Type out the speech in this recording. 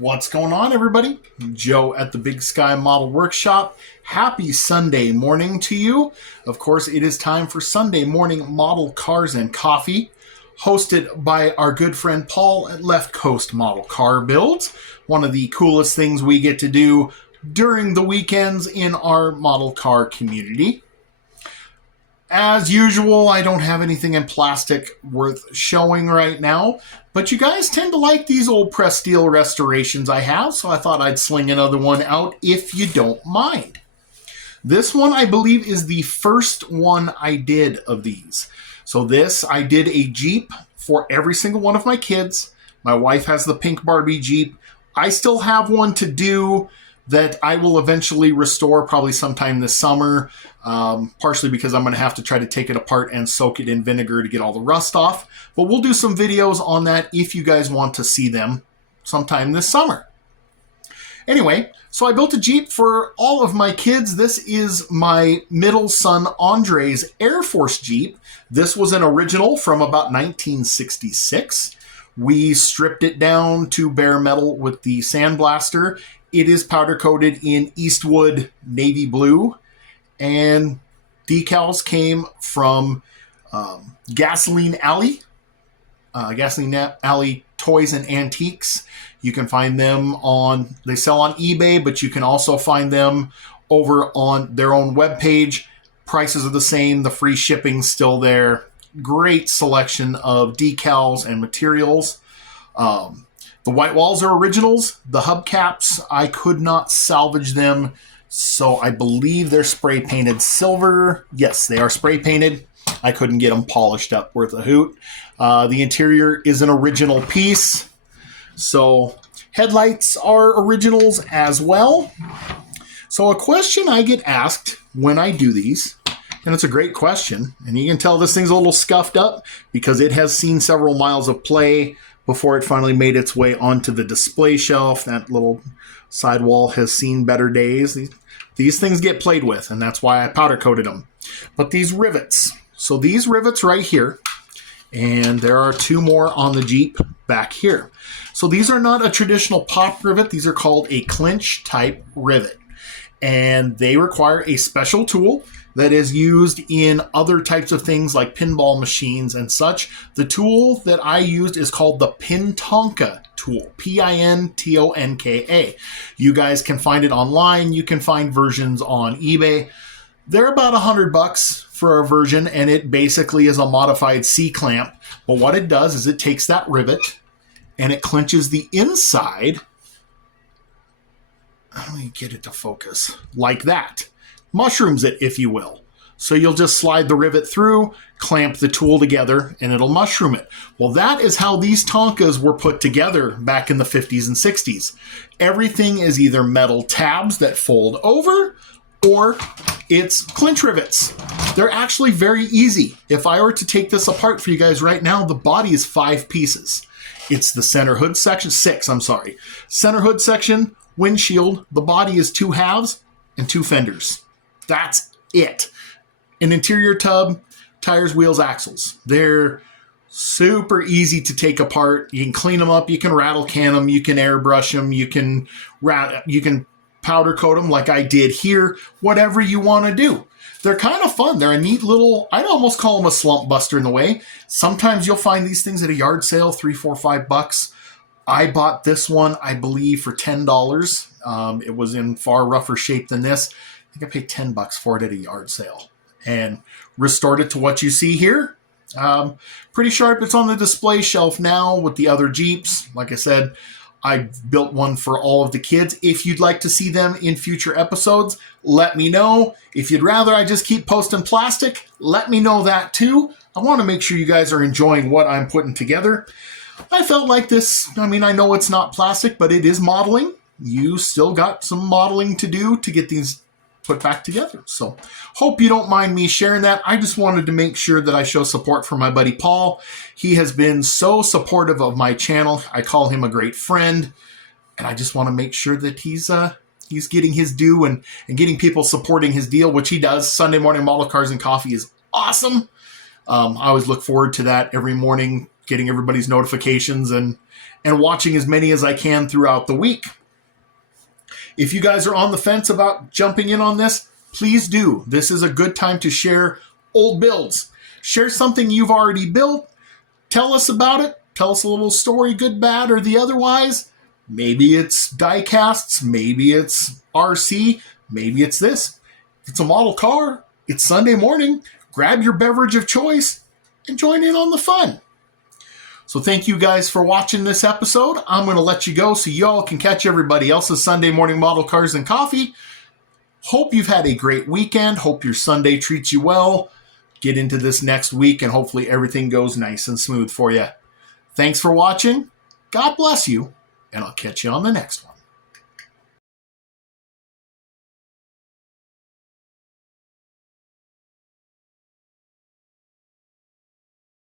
What's going on, everybody? Joe at the Big Sky Model Workshop. Happy Sunday morning to you. Of course, it is time for Sunday morning model cars and coffee, hosted by our good friend Paul at Left Coast Model Car Builds. One of the coolest things we get to do during the weekends in our model car community. As usual, I don't have anything in plastic worth showing right now, but you guys tend to like these old pressed steel restorations I have, so I thought I'd sling another one out if you don't mind. This one, I believe, is the first one I did of these. So this, I did a Jeep for every single one of my kids. My wife has the pink Barbie Jeep. I still have one to do that I will eventually restore probably sometime this summer, partially because I'm going to have to try to take it apart and soak it in vinegar to get all the rust off. But we'll do some videos on that if you guys want to see them sometime this summer. Anyway, so I built a Jeep for all of my kids. This is my middle son Andre's Air Force Jeep. This was an original from about 1966. We stripped it down to bare metal with the sandblaster. It is powder coated in Eastwood navy blue, and decals came from Gasoline Alley Toys and Antiques. You can find them they sell on eBay, but you can also find them over on their own webpage. Prices are the same. The free shipping's still there. Great selection of decals and materials. The white walls are originals. The hubcaps, I could not salvage them, so I believe they're spray painted silver. Yes, they are spray painted. I couldn't get them polished up worth a hoot. The interior is an original piece. So headlights are originals as well. So a question I get asked when I do these, and it's a great question, and you can tell this thing's a little scuffed up because it has seen several miles of play before it finally made its way onto the display shelf. That little sidewall has seen better days. These things get played with, and that's why I powder coated them. But these rivets, so these rivets right here, and there are two more on the Jeep back here. So these are not a traditional pop rivet. These are called a clinch type rivet, and they require a special tool that is used in other types of things like pinball machines and such. The tool that I used is called the Tonka tool, Pintonka. You guys can find it online. You can find versions on eBay. They're about $100 for a version, and it basically is a modified C-clamp. But what it does is it takes that rivet and it clinches the inside. Let me get it to focus. Like that. Mushrooms it, if you will. So you'll just slide the rivet through, clamp the tool together, and it'll mushroom it. Well, that is how these Tonkas were put together back in the 50s and 60s. Everything is either metal tabs that fold over, or it's clinch rivets. They're actually very easy. If I were to take this apart for you guys right now, the body is 5 pieces. It's the center hood section, 6, I'm sorry. Center hood section, windshield, the body is 2 halves and 2 fenders. That's it. An interior tub, tires, wheels, axles. They're super easy to take apart. You can clean them up. You can rattle can them. You can airbrush them. You can powder coat them like I did here. Whatever you want to do. They're kind of fun. They're a neat little, I'd almost call them a slump buster in a way. Sometimes you'll find these things at a yard sale, $3, $4, $5. I bought this one, I believe, for $10. It was in far rougher shape than this. I think I paid $10 for it at a yard sale and restored it to what you see here. Pretty sharp. It's on the display shelf now with the other Jeeps. Like I said, I built one for all of the kids. If you'd like to see them in future episodes, let me know. If you'd rather I just keep posting plastic, let me know that too. I want to make sure you guys are enjoying what I'm putting together. I felt like this, I mean, I know it's not plastic, but it is modeling. You still got some modeling to do to get these put back together. So hope you don't mind me sharing that. I just wanted to make sure that I show support for my buddy Paul. He has been so supportive of my channel. I call him a great friend, and I just want to make sure that he's getting his due and getting people supporting his deal, which he does. Sunday morning model cars and coffee is awesome. I always look forward to that every morning. getting everybody's notifications and watching as many as I can throughout the week. If you guys are on the fence about jumping in on this, please do. This is a good time to share old builds. Share something you've already built. Tell us about it. Tell us a little story, good, bad, or the otherwise. Maybe it's die casts. Maybe it's RC. Maybe it's this. If it's a model car, it's Sunday morning. Grab your beverage of choice and join in on the fun. So thank you guys for watching this episode. I'm going to let you go so y'all can catch everybody else's Sunday morning model cars and coffee. Hope you've had a great weekend. Hope your Sunday treats you well. Get into this next week and hopefully everything goes nice and smooth for you. Thanks for watching. God bless you, and I'll catch you on the next one.